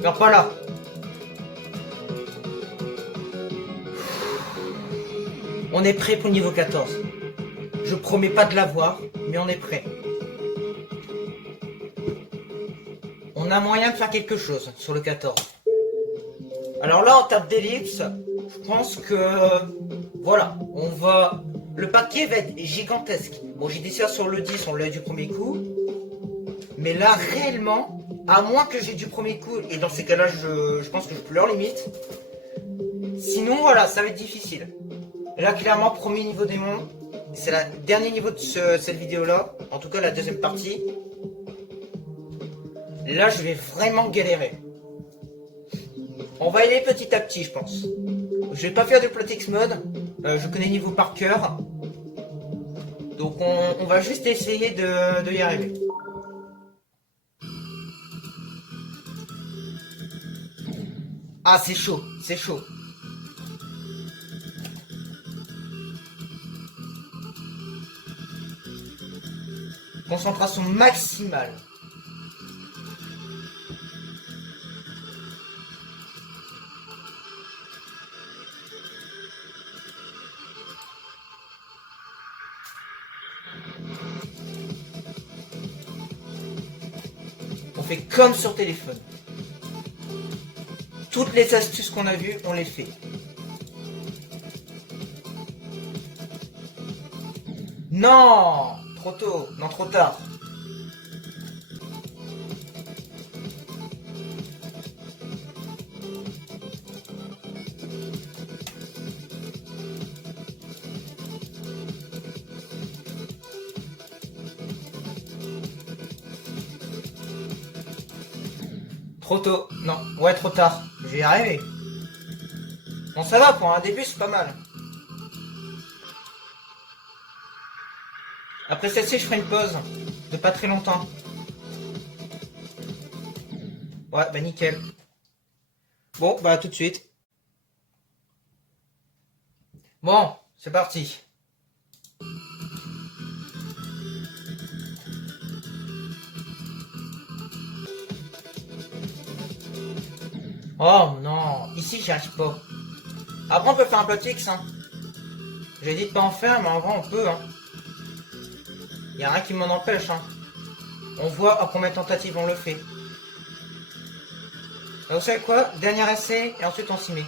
Regarde pas là. On est prêt pour le niveau 14. Je promets pas de l'avoir, mais on est prêt. On a moyen de faire quelque chose sur le 14. Alors là, en table d'ellipse, je pense que... voilà, on va... Le paquet va être gigantesque. Bon, j'ai dit ça sur le 10, on l'a eu du premier coup. Mais là, réellement, à moins que j'ai du premier coup, et dans ces cas-là, je pense que je peux leur limite. Sinon, voilà, ça va être difficile. Et là, clairement, premier niveau démon. C'est le dernier niveau de cette vidéo-là. En tout cas, la deuxième partie. Là, je vais vraiment galérer. On va y aller petit à petit, je pense. Je vais pas faire de Plotix mode. Je connais le niveau par cœur. Donc, on va juste essayer de y arriver. Ah, c'est chaud, c'est chaud. Concentration maximale. On fait comme sur téléphone. Toutes les astuces qu'on a vues, on les fait. Non! Trop tôt, non trop tard. Trop tôt, non, ouais trop tard. Je vais y arriver. Bon ça va, pour un début c'est pas mal. Après celle-ci je ferai une pause. De pas très longtemps. Ouais, bah nickel. Bon, bah à tout de suite. Bon, c'est parti. Oh non, ici j'y arrive pas. Après on peut faire un Plotix, hein. J'ai dit de pas en faire, mais en vrai on peut, hein. Y a rien qui m'en empêche, hein. On voit à combien de tentatives on le fait. Alors, vous savez quoi? Dernier essai, et ensuite on s'y met.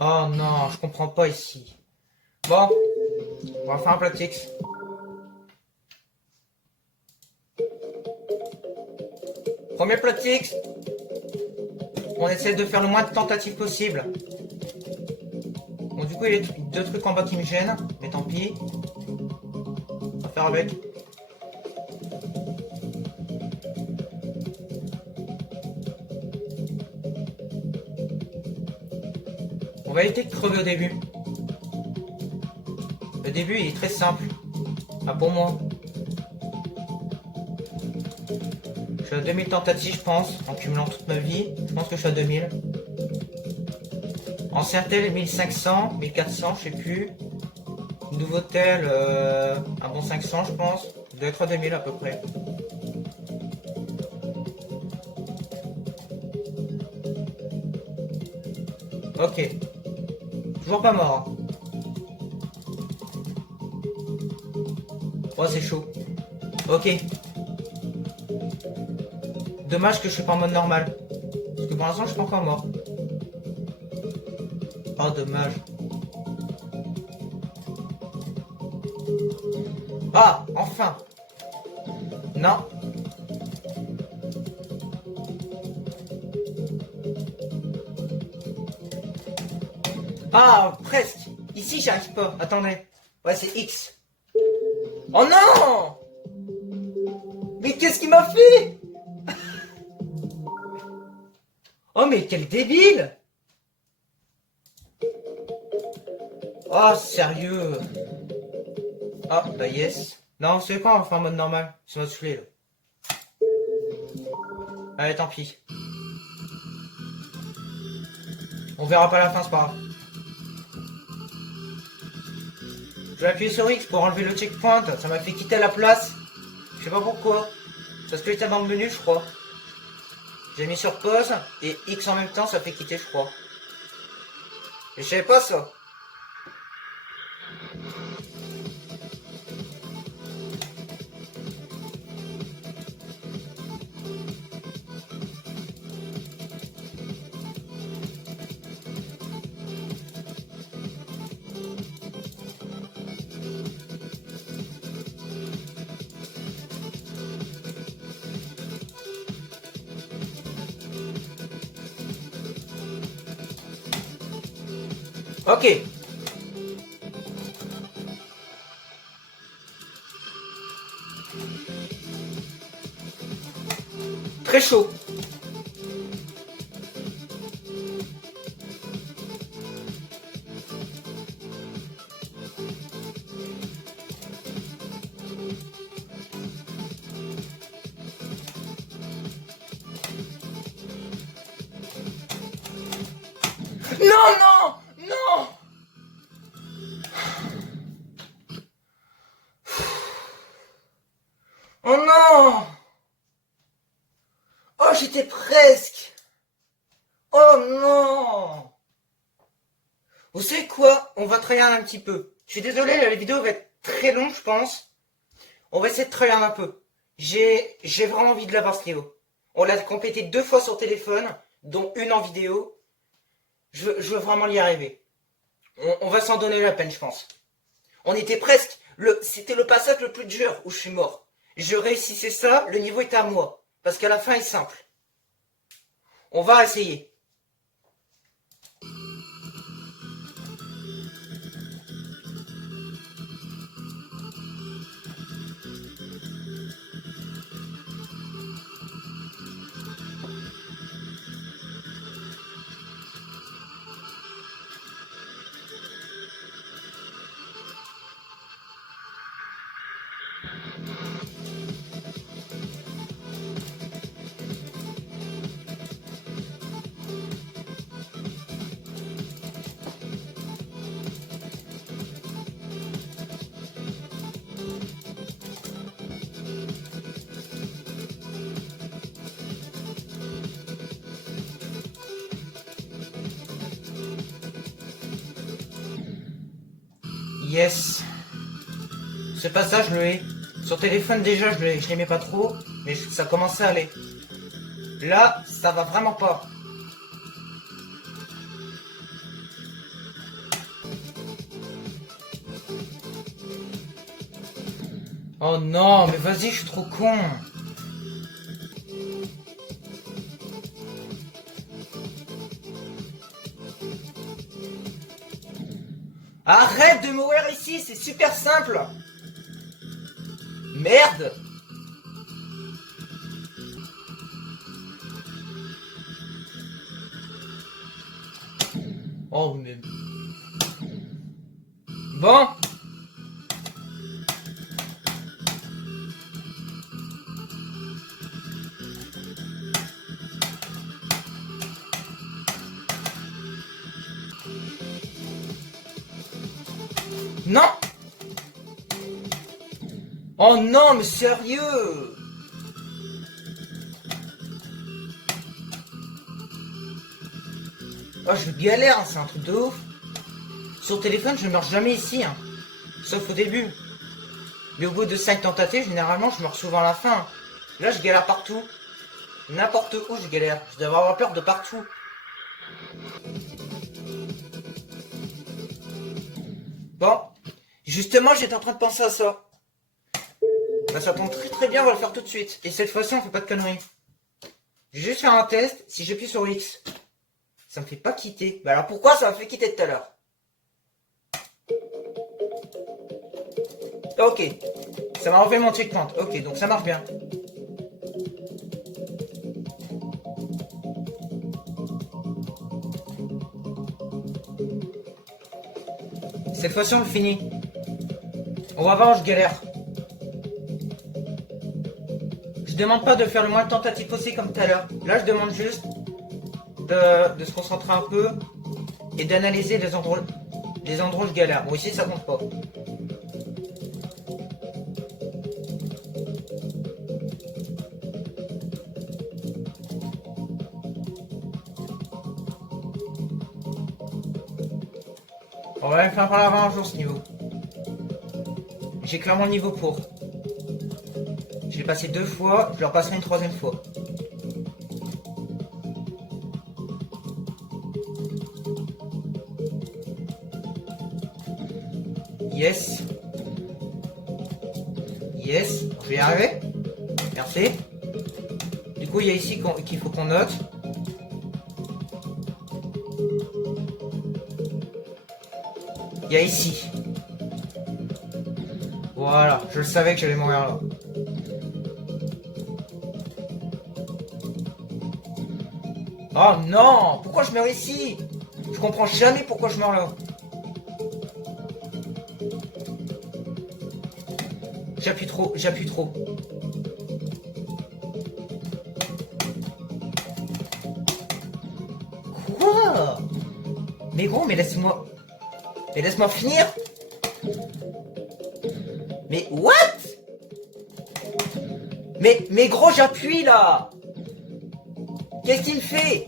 Oh non, je comprends pas ici. Bon, on va faire un Plotix. Premier Plotix. On essaie de faire le moins de tentatives possible. Bon, du coup, il y a deux trucs en bas qui me gênent, mais tant pis. On va faire avec. On va éviter de crever au début. Le début, il est très simple. Ah, pour moi. Je suis à 2000 tentatives, je pense, en cumulant toute ma vie. Je pense que je suis à 2000. Ancien tel, 1500, 1400, je sais plus. Nouveau tel, un bon 500, je pense. Il doit être à 2000 à peu près. Ok. Toujours pas mort. Hein. Oh, c'est chaud. Ok. Dommage que je suis pas en mode normal. Parce que pour l'instant, je suis pas encore mort. Oh, dommage. Ah, enfin. Non. Ah, presque. Ici, j'arrive pas. Attendez. Ouais, c'est X. Oh non! Mais qu'est-ce qu'il m'a fait? Oh, mais quel débile! Oh, sérieux? Ah, bah yes. Non, c'est quoi, on va faire en mode normal. Ça va saouler, là. Allez, tant pis. On verra pas la fin, c'est pas grave. Je vais appuyer sur X pour enlever le checkpoint. Ça m'a fait quitter la place. Je sais pas pourquoi. Parce que j'étais dans le menu, je crois. J'ai mis sur pause et X en même temps, ça fait quitter, je crois. Et je savais pas ça. Ok. Très chaud. Non, non, non. Oh non. Oh, j'étais presque. Oh non. Vous savez quoi? On va tryhard un petit peu. Je suis désolé, la vidéo va être très longue, je pense. On va essayer de tryhard un peu. J'ai vraiment envie de l'avoir ce niveau. On l'a complété 2 fois sur téléphone, dont une en vidéo. Je veux vraiment y arriver. On va s'en donner la peine, je pense. On était presque. C'était le passage le plus dur où je suis mort. Je réussissais ça, le niveau était à moi. Parce qu'à la fin, il est simple. On va essayer. Yes. Ce passage, je le hais. Sur téléphone, déjà, je l'aimais pas trop, mais ça commençait à aller. Là, ça va vraiment pas. Oh non, mais vas-y, je suis trop con. Arrête de mourir ici, c'est super simple. Merde. Oh mais... Bon. Non. Oh non, mais sérieux. Oh, je galère, c'est un truc de ouf. Sur téléphone, je meurs jamais ici, hein. Sauf au début. Mais au bout de 5 tentatives, généralement, je meurs souvent à la fin. Là, je galère partout. N'importe où, je galère. Je devrais avoir peur de partout. Bon. Justement, j'étais en train de penser à ça. Bah, ça tombe très très bien, on va le faire tout de suite. Et cette fois-ci, on fait pas de conneries. Je vais juste faire un test. Si j'appuie sur X, ça me fait pas quitter. Bah alors pourquoi ça m'a fait quitter tout à l'heure? Ok. Ça m'a enlevé mon checkpoint. Ok, donc ça marche bien. Cette fois-ci, on le finit. On va voir où je galère. Je demande pas de faire le moins de tentatives possible comme tout à l'heure. Là, je demande juste de se concentrer un peu et d'analyser les endroits où je galère. Bon, ici, ça compte pas. On va faire par là un jour ce niveau. J'ai clairement le niveau pour. Je l'ai passé 2 fois, je le repasserai une 3e fois. Yes. Yes, je vais y arriver. Merci. Du coup, il y a ici qu'il faut qu'on note. Il y a ici. Voilà, je le savais que j'allais mourir là. Oh non! Pourquoi je meurs ici? Je comprends jamais pourquoi je meurs là. J'appuie trop, j'appuie trop. Quoi? Mais gros, mais laisse-moi... Mais laisse-moi finir. Mais what? Mais gros, j'appuie là. Qu'est-ce qu'il me fait?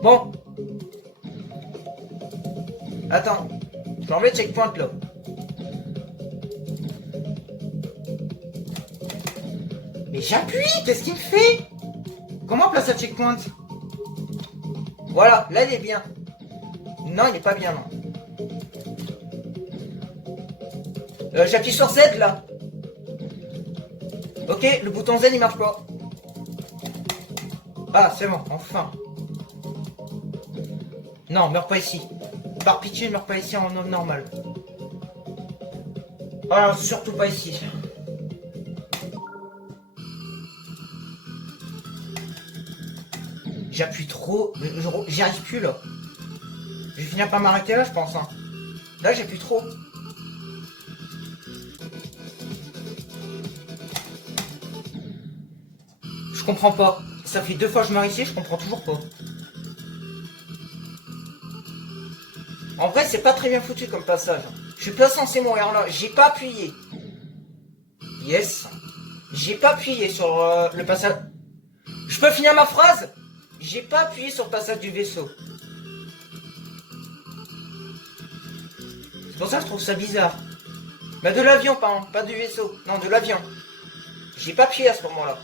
Bon. Attends. Je vais enlever le checkpoint là. Mais j'appuie. Qu'est-ce qu'il me fait? Comment on place un checkpoint? Voilà, là il est bien. Non, il est pas bien, non. J'appuie sur Z là. Ok, le bouton Z il marche pas. Ah, c'est bon, enfin. Non, meurs pas ici. Par pitié, meurs pas ici en homme normal. Ah, surtout pas ici. J'appuie trop. J'y arrive plus là. Je vais finir par m'arrêter là, je pense. Hein. Là, j'appuie trop. Je comprends pas. Ça fait 2 fois que je meurs ici, je comprends toujours pas. En vrai, c'est pas très bien foutu comme passage. Je suis pas censé mourir là. J'ai pas appuyé. Yes. J'ai pas appuyé sur le passage. Je peux finir ma phrase? J'ai pas appuyé sur le passage du vaisseau. C'est pour ça que je trouve ça bizarre. Bah de l'avion, pas du vaisseau. Non, de l'avion. J'ai pas appuyé à ce moment-là.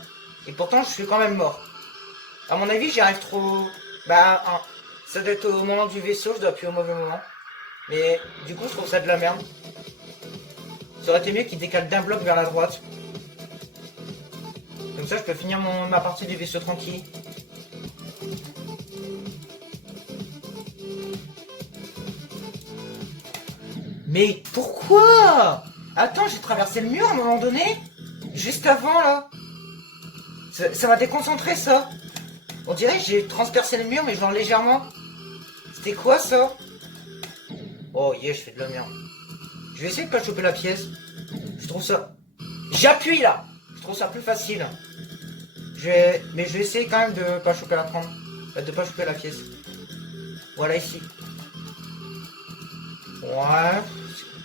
Et pourtant, je suis quand même mort. À mon avis, j'y arrive trop... Bah, ça doit être au moment du vaisseau, je dois appuyer au mauvais moment. Mais du coup, je trouve ça de la merde. Ça aurait été mieux qu'il décale d'un bloc vers la droite. Comme ça, je peux finir ma partie du vaisseau tranquille. Mais pourquoi? Attends, j'ai traversé le mur à un moment donné. Juste avant, là. Ça m'a déconcentré, ça. On dirait que j'ai transpercé le mur, mais genre légèrement. C'était quoi, ça? Oh, yeah, je fais de la merde. Je vais essayer de pas choper la pièce. Je trouve ça... J'appuie, là. Je trouve ça plus facile. Mais je vais essayer quand même de pas choper la prendre. De pas choper la pièce. Voilà, ici. Ouais.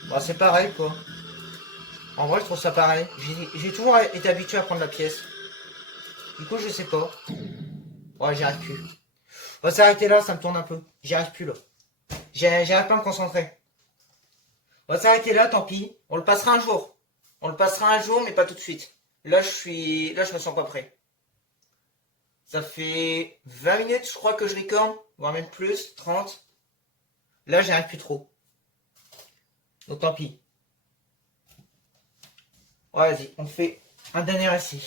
Bah, c'est pareil, quoi. En vrai, je trouve ça pareil. J'ai toujours été habitué à prendre la pièce. Du coup, je sais pas. Ouais, j'y arrive plus. On va s'arrêter là, ça me tourne un peu. J'y arrive plus, là. J'arrive pas à me concentrer. On va s'arrêter là, tant pis. On le passera un jour. On le passera un jour, mais pas tout de suite. Là, je me sens pas prêt. Ça fait 20 minutes, je crois, que je recorde. Voire même plus, 30. Là, j'y arrive plus trop. Donc, tant pis. Ouais, vas-y, on fait un dernier essai.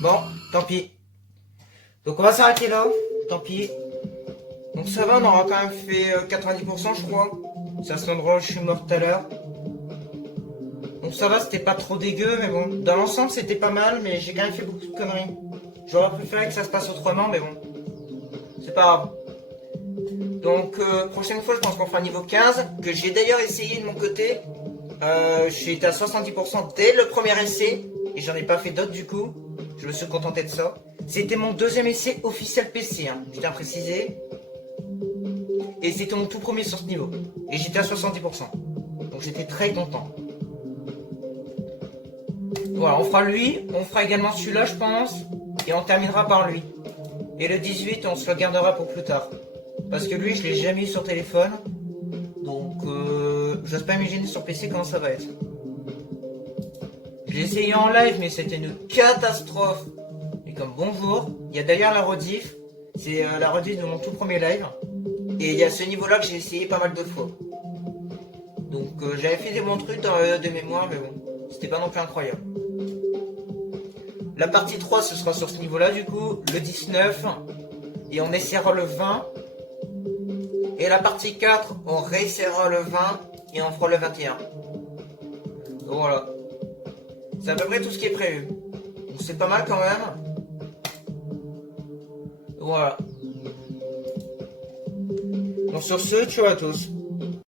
Bon, tant pis. Donc on va s'arrêter là, tant pis. Donc ça va, on aura quand même fait 90% je crois. C'est à cet endroit où je suis mort tout à l'heure. Donc ça va, c'était pas trop dégueu, mais bon. Dans l'ensemble c'était pas mal, mais j'ai quand même fait beaucoup de conneries. J'aurais préféré que ça se passe autrement, mais bon. C'est pas grave. Donc prochaine fois je pense qu'on fera niveau 15, que j'ai d'ailleurs essayé de mon côté. J'ai été à 70% dès le premier essai, et j'en ai pas fait d'autres du coup. Je me suis contenté de ça. C'était mon deuxième essai officiel PC, hein, je tiens à préciser. Et c'était mon tout premier sur ce niveau. Et j'étais à 70%. Donc j'étais très content. Voilà, on fera lui, on fera également celui-là, je pense, et on terminera par lui. Et le 18, on se le gardera pour plus tard. Parce que lui, je l'ai jamais eu sur téléphone. Donc, j'ose pas imaginer sur PC comment ça va être. Je l'ai essayé en live, mais c'était une catastrophe. Et comme bonjour, il y a d'ailleurs la rediff. C'est la rediff de mon tout premier live. Et il y a ce niveau-là que j'ai essayé pas mal de fois. Donc, j'avais fait des bons trucs de mémoire, mais bon, c'était pas non plus incroyable. La partie 3, ce sera sur ce niveau-là, du coup, le 19. Et on essaiera le 20. Et la partie 4, on réessayera le 20 et on fera le 21. Donc voilà. C'est à peu près tout ce qui est prévu. Donc c'est pas mal quand même. Voilà. Donc sur ce, ciao à tous.